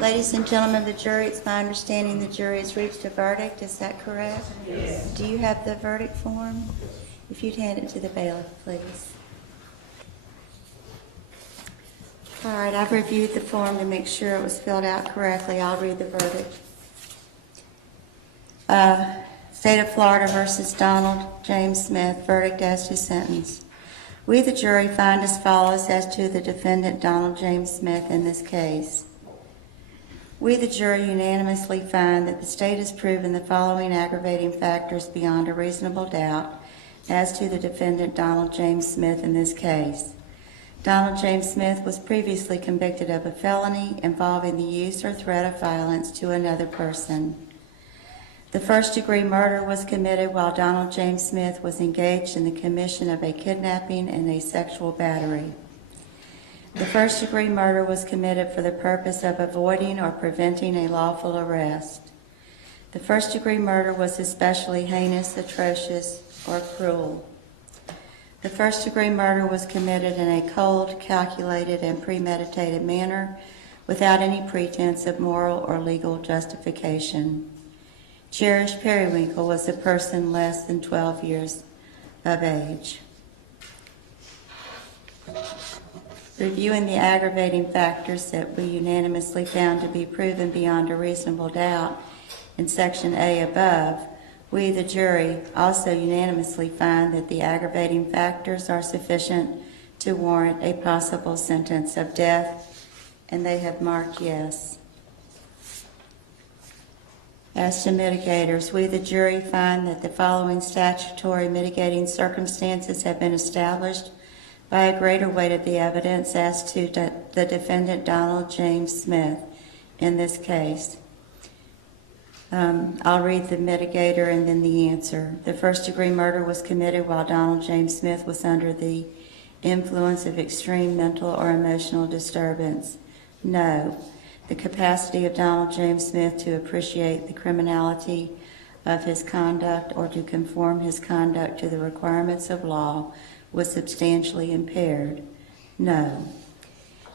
Ladies and gentlemen of the jury, it's my understanding the jury has reached a verdict. Is that correct? Yes. Do you have the verdict form? If you'd hand it to the bailiff, please. All right, I've reviewed the form to make sure it was filled out correctly. I'll read the verdict. State of Florida versus Donald James Smith, verdict as to sentence. We, the jury, find as follows as to the defendant Donald James Smith in this case. We, the jury, unanimously find that the state has proven the following aggravating factors beyond a reasonable doubt as to the defendant Donald James Smith in this case. Donald James Smith was previously convicted of a felony involving the use or threat of violence to another person. The first-degree murder was committed while Donald James Smith was engaged in the commission of a kidnapping and a sexual battery. The first-degree murder was committed for the purpose of avoiding or preventing a lawful arrest. The first-degree murder was especially heinous, atrocious, or cruel. The first-degree murder was committed in a cold, calculated, and premeditated manner without any pretense of moral or legal justification. Cherish Periwinkle was a person less than 12 years of age. Reviewing the aggravating factors that we unanimously found to be proven beyond a reasonable doubt in Section A above, we, the jury, also unanimously find that the aggravating factors are sufficient to warrant a possible sentence of death, and they have marked yes. As to mitigators, we, the jury, find that the following statutory mitigating circumstances have been established by a greater weight of the evidence as to the defendant Donald James Smith in this case. I'll read the mitigator and then the answer. The first-degree murder was committed while Donald James Smith was under the influence of extreme mental or emotional disturbance. No. The capacity of Donald James Smith to appreciate the criminality of his conduct or to conform his conduct to the requirements of law was substantially impaired. No.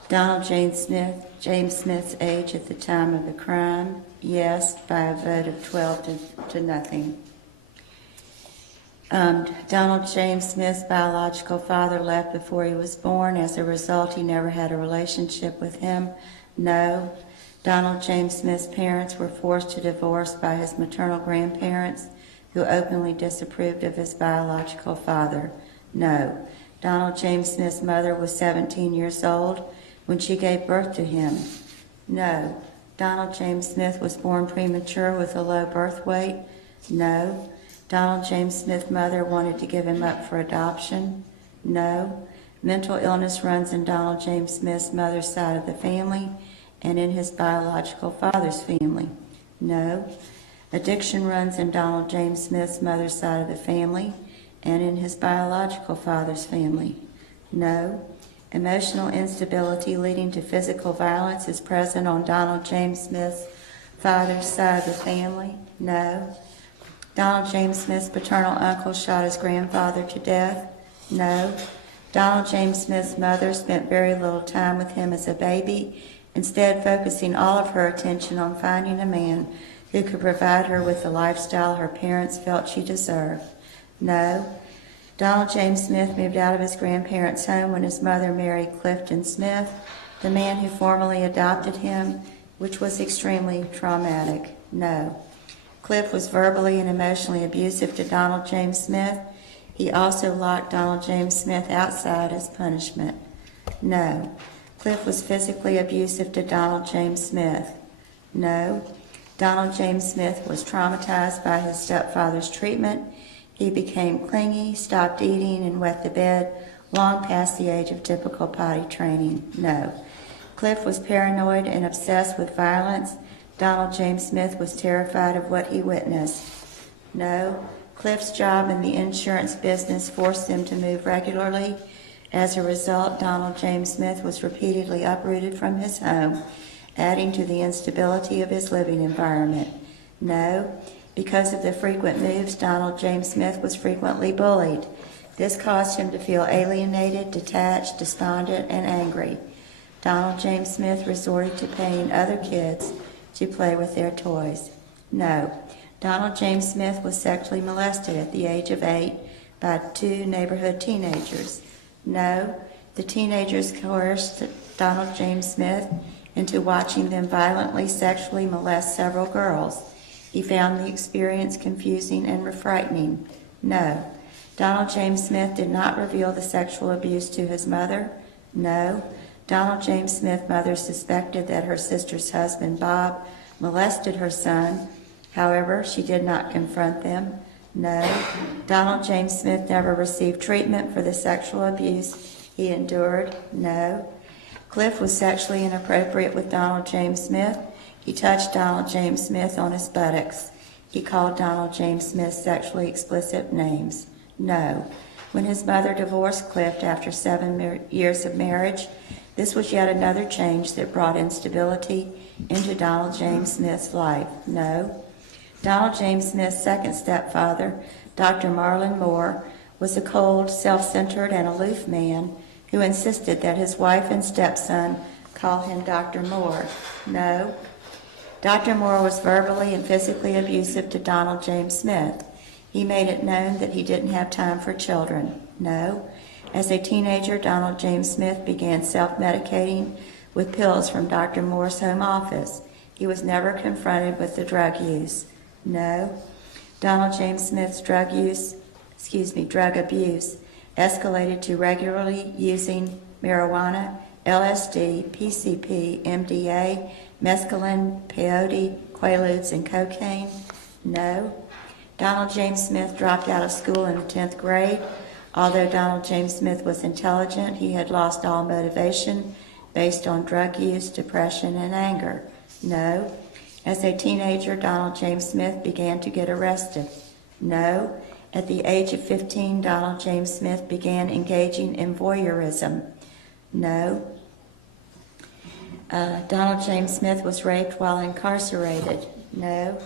Donald James Smith's age at the time of the crime, yes, by a vote of 12 to nothing. Donald James Smith's biological father left before he was born. As a result, he never had a relationship with him. No. Donald James Smith's parents were forced to divorce by his maternal grandparents, who openly disapproved of his biological father. No. Donald James Smith's mother was 17 years old when she gave birth to him. No. Donald James Smith was born premature with a low birth weight. No. Donald James Smith's mother wanted to give him up for adoption. No. Mental illness runs in Donald James Smith's mother's side of the family and in his biological father's family. No. Addiction runs in Donald James Smith's mother's side of the family and in his biological father's family. No. Emotional instability leading to physical violence is present on Donald James Smith's father's side of the family. No. Donald James Smith's paternal uncle shot his grandfather to death. No. Donald James Smith's mother spent very little time with him as a baby, instead focusing all of her attention on finding a man who could provide her with the lifestyle her parents felt she deserved. No. Donald James Smith moved out of his grandparents' home when his mother married Clifton Smith, the man who formerly adopted him, which was extremely traumatic. No. Cliff was verbally and emotionally abusive to Donald James Smith. He also locked Donald James Smith outside as punishment. No. Cliff was physically abusive to Donald James Smith. No. Donald James Smith was traumatized by his stepfather's treatment. He became clingy, stopped eating, and wet the bed long past the age of typical potty training. No. Cliff was paranoid and obsessed with violence. Donald James Smith was terrified of what he witnessed. No. Cliff's job in the insurance business forced him to move regularly. As a result, Donald James Smith was repeatedly uprooted from his home, adding to the instability of his living environment. No. Because of the frequent moves, Donald James Smith was frequently bullied. This caused him to feel alienated, detached, despondent, and angry. Donald James Smith resorted to paying other kids to play with their toys? No. Donald James Smith was sexually molested at the age of 8 by 2 neighborhood teenagers? No. The teenagers coerced Donald James Smith into watching them violently sexually molest several girls. He found the experience confusing and frightening? No. Donald James Smith did not reveal the sexual abuse to his mother? No. Donald James Smith's mother suspected that her sister's husband, Bob, molested her son. However, she did not confront them? No. Donald James Smith never received treatment for the sexual abuse he endured? No. Cliff was sexually inappropriate with Donald James Smith. He touched Donald James Smith on his buttocks. He called Donald James Smith sexually explicit names? No. When his mother divorced Cliff after 7 years of marriage, this was yet another change that brought instability into Donald James Smith's life? No. Donald James Smith's second stepfather, Dr. Marlon Moore, was a cold, self-centered, and aloof man who insisted that his wife and stepson call him Dr. Moore? No. Dr. Moore was verbally and physically abusive to Donald James Smith. He made it known that he didn't have time for children? No. As a teenager, Donald James Smith began self-medicating with pills from Dr. Moore's home office. He was never confronted with the drug use? No. Donald James Smith's drug abuse escalated to regularly using marijuana, LSD, PCP, MDA, mescaline, peyote, quaaludes, and cocaine? No. Donald James Smith dropped out of school in the 10th grade. Although Donald James Smith was intelligent, he had lost all motivation based on drug use, depression, and anger? No. As a teenager, Donald James Smith began to get arrested? No. At the age of 15, Donald James Smith began engaging in voyeurism? No. Donald James Smith was raped while incarcerated? No.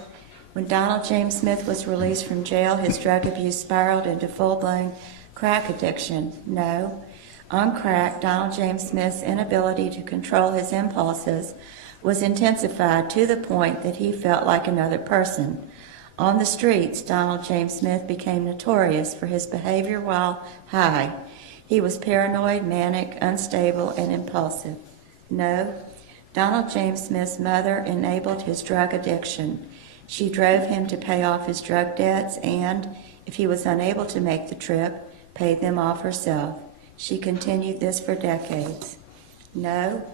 When Donald James Smith was released from jail, his drug abuse spiraled into full-blown crack addiction? No. On crack, Donald James Smith's inability to control his impulses was intensified to the point that he felt like another person. On the streets, Donald James Smith became notorious for his behavior while high. He was paranoid, manic, unstable, and impulsive? No. Donald James Smith's mother enabled his drug addiction. She drove him to pay off his drug debts and, if he was unable to make the trip, paid them off herself. She continued this for decades? No.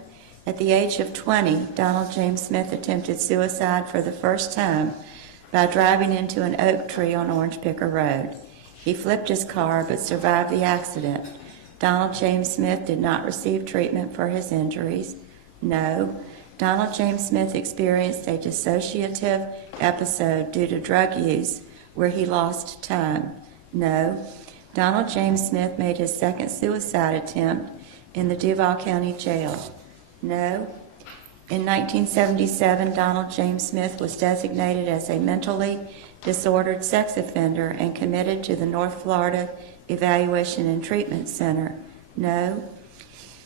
At the age of 20, Donald James Smith attempted suicide for the first time by driving into an oak tree on Orange Picker Road. He flipped his car but survived the accident. Donald James Smith did not receive treatment for his injuries? No. Donald James Smith experienced a dissociative episode due to drug use where he lost time? No. Donald James Smith made his second suicide attempt in the Duval County Jail? No. In 1977, Donald James Smith was designated as a mentally disordered sex offender and committed to the North Florida Evaluation and Treatment Center? No.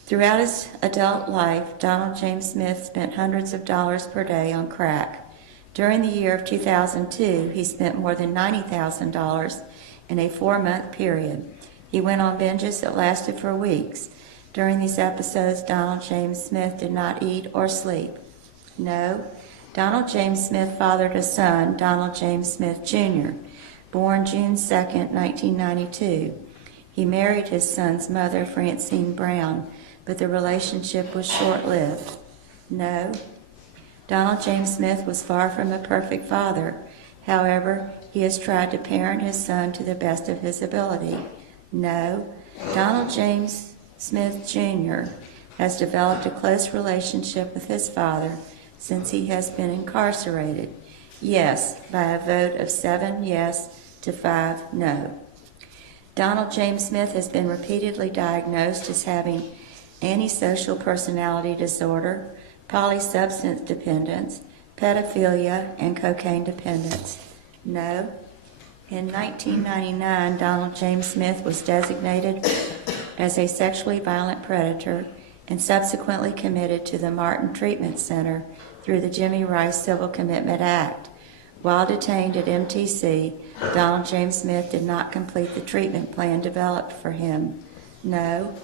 Throughout his adult life, Donald James Smith spent hundreds of dollars per day on crack. During the year of 2002, he spent more than $90,000 in a 4-month period. He went on binges that lasted for weeks. During these episodes, Donald James Smith did not eat or sleep? No. Donald James Smith fathered a son, Donald James Smith Jr., born June 2, 1992. He married his son's mother, Francine Brown, but the relationship was short-lived? No. Donald James Smith was far from a perfect father. However, he has tried to parent his son to the best of his ability? No. Donald James Smith Jr. has developed a close relationship with his father since he has been incarcerated? Yes, by a vote of 7 yes to 5 no. Donald James Smith has been repeatedly diagnosed as having antisocial personality disorder, polysubstance dependence, pedophilia, and cocaine dependence? No. In 1999, Donald James Smith was designated as a sexually violent predator and subsequently committed to the Martin Treatment Center through the Jimmy Rice Civil Commitment Act. While detained at MTC, Donald James Smith did not complete the treatment plan developed for him. No.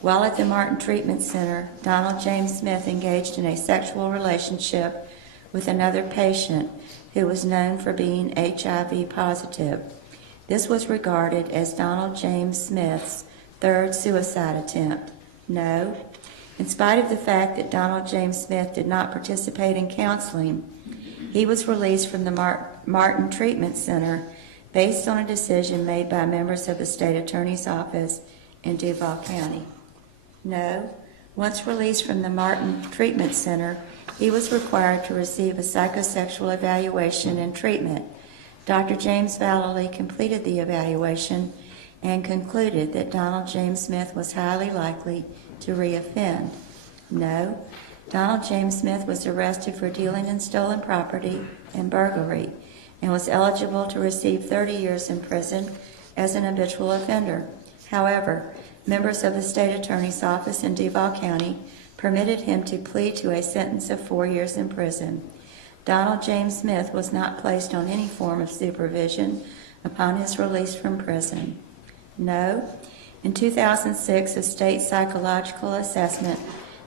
While at the Martin Treatment Center, Donald James Smith engaged in a sexual relationship with another patient who was known for being HIV positive. This was regarded as Donald James Smith's third suicide attempt. No. In spite of the fact that Donald James Smith did not participate in counseling, he was released from the Martin Treatment Center based on a decision made by members of the State Attorney's Office in Duval County. No. Once released from the Martin Treatment Center, he was required to receive a psychosexual evaluation and treatment. Dr. James Vallely completed the evaluation and concluded that Donald James Smith was highly likely to reoffend. No. Donald James Smith was arrested for dealing in stolen property and burglary and was eligible to receive 30 years in prison as an habitual offender. However, members of the State Attorney's Office in Duval County permitted him to plead to a sentence of 4 years in prison. Donald James Smith was not placed on any form of supervision upon his release from prison. No. In 2006, a state psychological assessment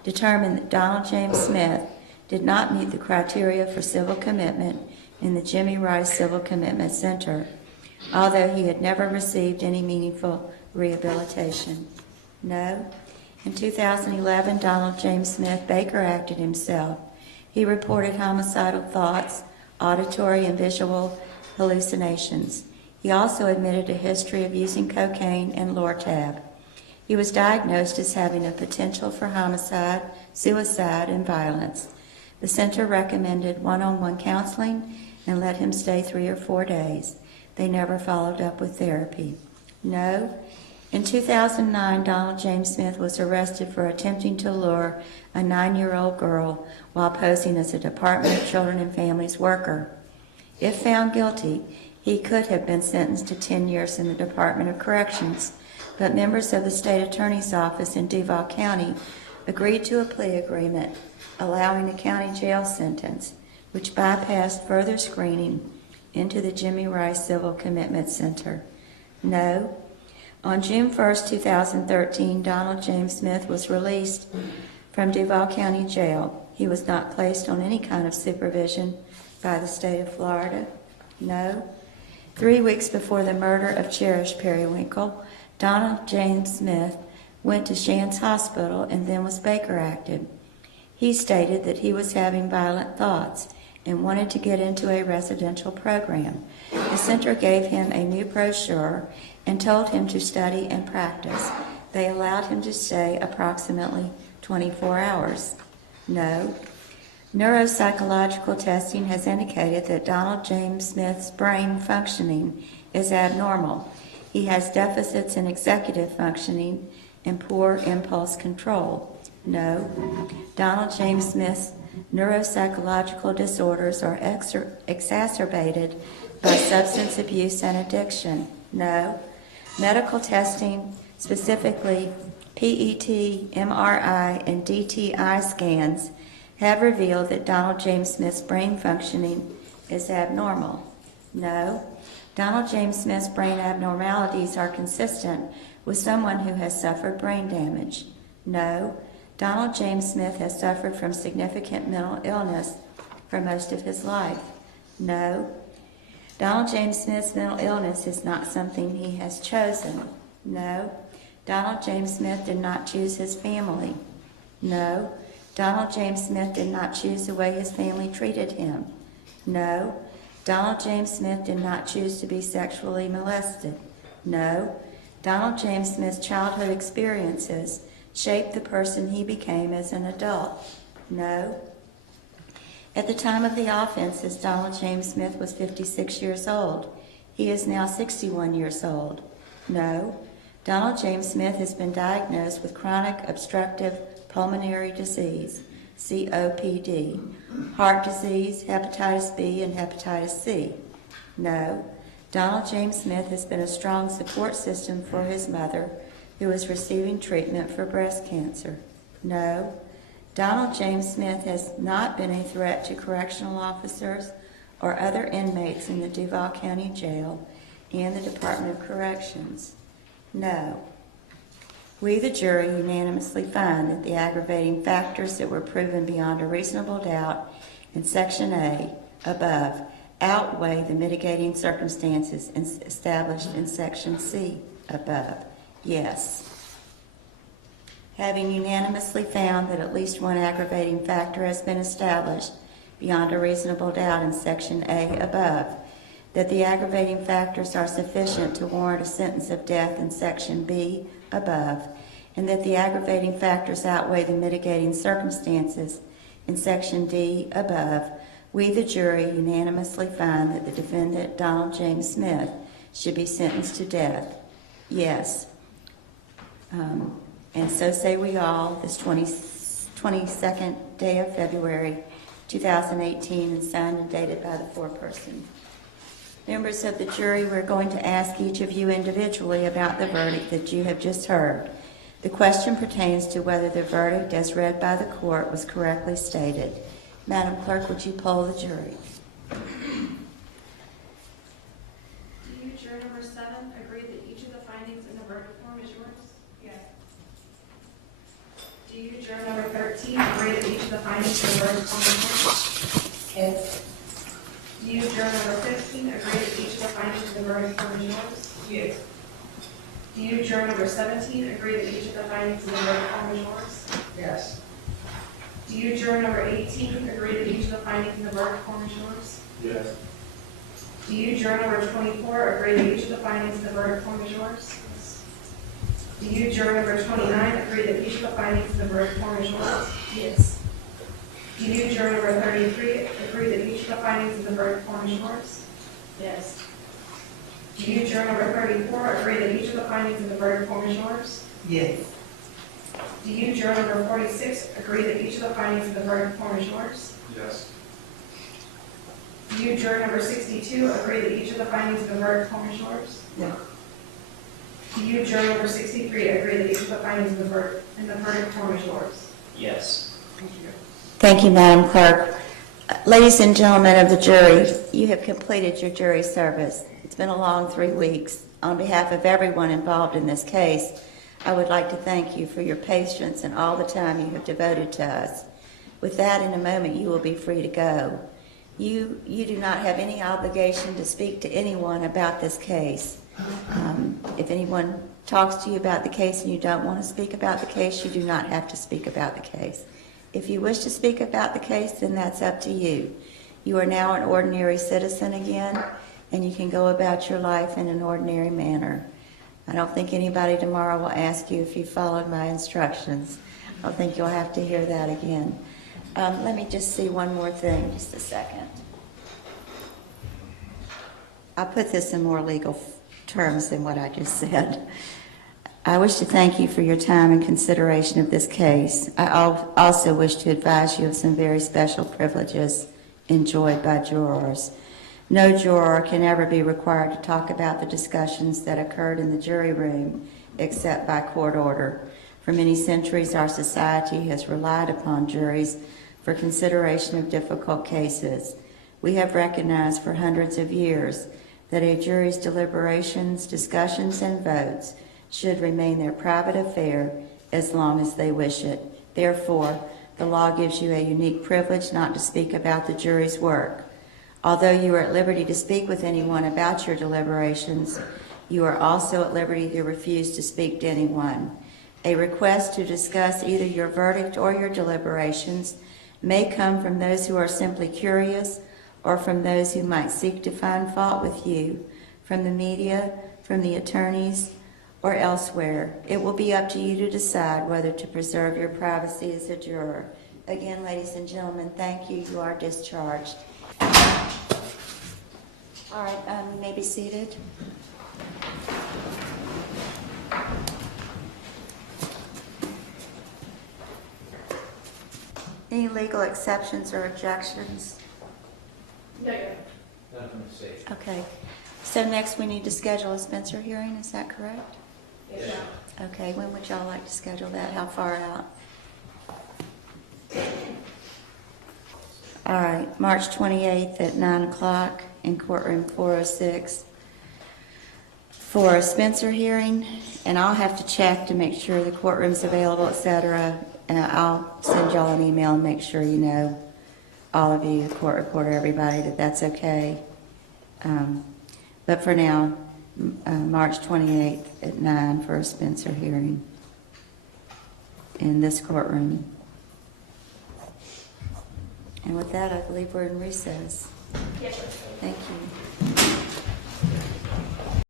determined that Donald James Smith did not meet the criteria for civil commitment in the Jimmy Rice Civil Commitment Center, although he had never received any meaningful rehabilitation. No. In 2011, Donald James Smith Baker-acted himself. He reported homicidal thoughts, auditory and visual hallucinations. He also admitted a history of using cocaine and Lortab. He was diagnosed as having a potential for homicide, suicide, and violence. The center recommended one-on-one counseling and let him stay 3 or 4 days. They never followed up with therapy. No. In 2009, Donald James Smith was arrested for attempting to lure a 9-year-old girl while posing as a Department of Children and Families worker. If found guilty, he could have been sentenced to 10 years in the Department of Corrections, but members of the State Attorney's Office in Duval County agreed to a plea agreement allowing a county jail sentence, which bypassed further screening into the Jimmy Rice Civil Commitment Center. No. On June 1, 2013, Donald James Smith was released from Duval County Jail. He was not placed on any kind of supervision by the state of Florida. No. 3 weeks before the murder of Cherish Periwinkle, Donald James Smith went to Shands Hospital and then was Baker-acted. He stated that he was having violent thoughts and wanted to get into a residential program. The center gave him a new brochure and told him to study and practice. They allowed him to stay approximately 24 hours. No. Neuropsychological testing has indicated that Donald James Smith's brain functioning is abnormal. He has deficits in executive functioning and poor impulse control. No. Donald James Smith's neuropsychological disorders are exacerbated by substance abuse and addiction. No. Medical testing, specifically PET, MRI, and DTI scans, have revealed that Donald James Smith's brain functioning is abnormal. No. Donald James Smith's brain abnormalities are consistent with someone who has suffered brain damage. No. Donald James Smith has suffered from significant mental illness for most of his life. No. Donald James Smith's mental illness is not something he has chosen. No. Donald James Smith did not choose his family. No. Donald James Smith did not choose the way his family treated him. No. Donald James Smith did not choose to be sexually molested. No. Donald James Smith's childhood experiences shaped the person he became as an adult. No. At the time of the offenses, Donald James Smith was 56 years old. He is now 61 years old. No. Donald James Smith has been diagnosed with chronic obstructive pulmonary disease, COPD, heart disease, hepatitis B, and hepatitis C. No. Donald James Smith has been a strong support system for his mother, who is receiving treatment for breast cancer. No. Donald James Smith has not been a threat to correctional officers or other inmates in the Duval County Jail and the Department of Corrections. No. We, the jury, unanimously find that the aggravating factors that were proven beyond a reasonable doubt in Section A above outweigh the mitigating circumstances established in Section C above. Yes. Having unanimously found that at least one aggravating factor has been established beyond a reasonable doubt in Section A above, that the aggravating factors are sufficient to warrant a sentence of death in Section B above, and that the aggravating factors outweigh the mitigating circumstances in Section D above, we, the jury, unanimously find that the defendant, Donald James Smith, should be sentenced to death. Yes. And so say we all, this 22nd day of February, 2018, and signed and dated by the foreperson. Members of the jury, we're going to ask each of you individually about the verdict that you have just heard. The question pertains to whether the verdict as read by the court was correctly stated. Madam Clerk, would you poll the jury? Do you, juror number 7, agree that each of the findings in the verdict form is yours? Yes. Do you, juror number 13, agree that each of the findings in the verdict form is yours? Yes. Do you, juror number 15, agree that each of the findings in the verdict form is yours? Yes. Do you, juror number 17, agree that each of the findings in the verdict form is yours? Yes. Do you, juror number 18, agree that each of the findings in the verdict form is yours? Yes. Do you, juror number 24, agree that each of the findings in the verdict form is yours? Do you, juror number 29, agree that each of the findings in the verdict form is yours? Yes. Do you, juror number 33, agree that each of the findings in the verdict form is yours? Yes. Do you, juror number 34, agree that each of the findings in the verdict form is yours? Yes. Do you, juror number 46, agree that each of the findings in the verdict form is yours? Yes. Do you, juror number 62, agree that each of the findings in the verdict form is yours? No. Do you, juror number 63, agree that each of the findings in the verdict form is yours? Yes. Thank you. Thank you, Madam Clerk. Ladies and gentlemen of the jury, you have completed your jury service. It's been a long 3 weeks. On behalf of everyone involved in this case, I would like to thank you for your patience and all the time you have devoted to us. With that, in a moment, you will be free to go. You do not have any obligation to speak to anyone about this case. If anyone talks to you about the case and you don't want to speak about the case, you do not have to speak about the case. If you wish to speak about the case, then that's up to you. You are now an ordinary citizen again, and you can go about your life in an ordinary manner. I don't think anybody tomorrow will ask you if you followed my instructions. I don't think you'll have to hear that again. Let me just see one more thing, just a second. I'll put this in more legal terms than what I just said. I wish to thank you for your time and consideration of this case. I also wish to advise you of some very special privileges enjoyed by jurors. No juror can ever be required to talk about the discussions that occurred in the jury room except by court order. For many centuries, our society has relied upon juries for consideration of difficult cases. We have recognized for hundreds of years that a jury's deliberations, discussions, and votes should remain their private affair as long as they wish it. Therefore, the law gives you a unique privilege not to speak about the jury's work. Although you are at liberty to speak with anyone about your deliberations, you are also at liberty to refuse to speak to anyone. A request to discuss either your verdict or your deliberations may come from those who are simply curious or from those who might seek to find fault with you, from the media, from the attorneys, or elsewhere. It will be up to you to decide whether to preserve your privacy as a juror. Again, ladies and gentlemen, thank you. You are discharged. All right, you may be seated. Any legal exceptions or objections? Negative. Nothing to say. Okay. So next we need to schedule a Spencer hearing, is that correct? Yes, ma'am. Okay, when would y'all like to schedule that? How far out? All right, March 28th at 9 o'clock in courtroom 406 for a Spencer hearing, and I'll have to check to make sure the courtroom's available, et cetera. I'll send y'all an email and make sure you know, all of you, the court reporter, everybody, that that's okay. But for now, March 28th at 9 for a Spencer hearing in this courtroom. And with that, I believe we're in recess. Yes, sir. Thank you.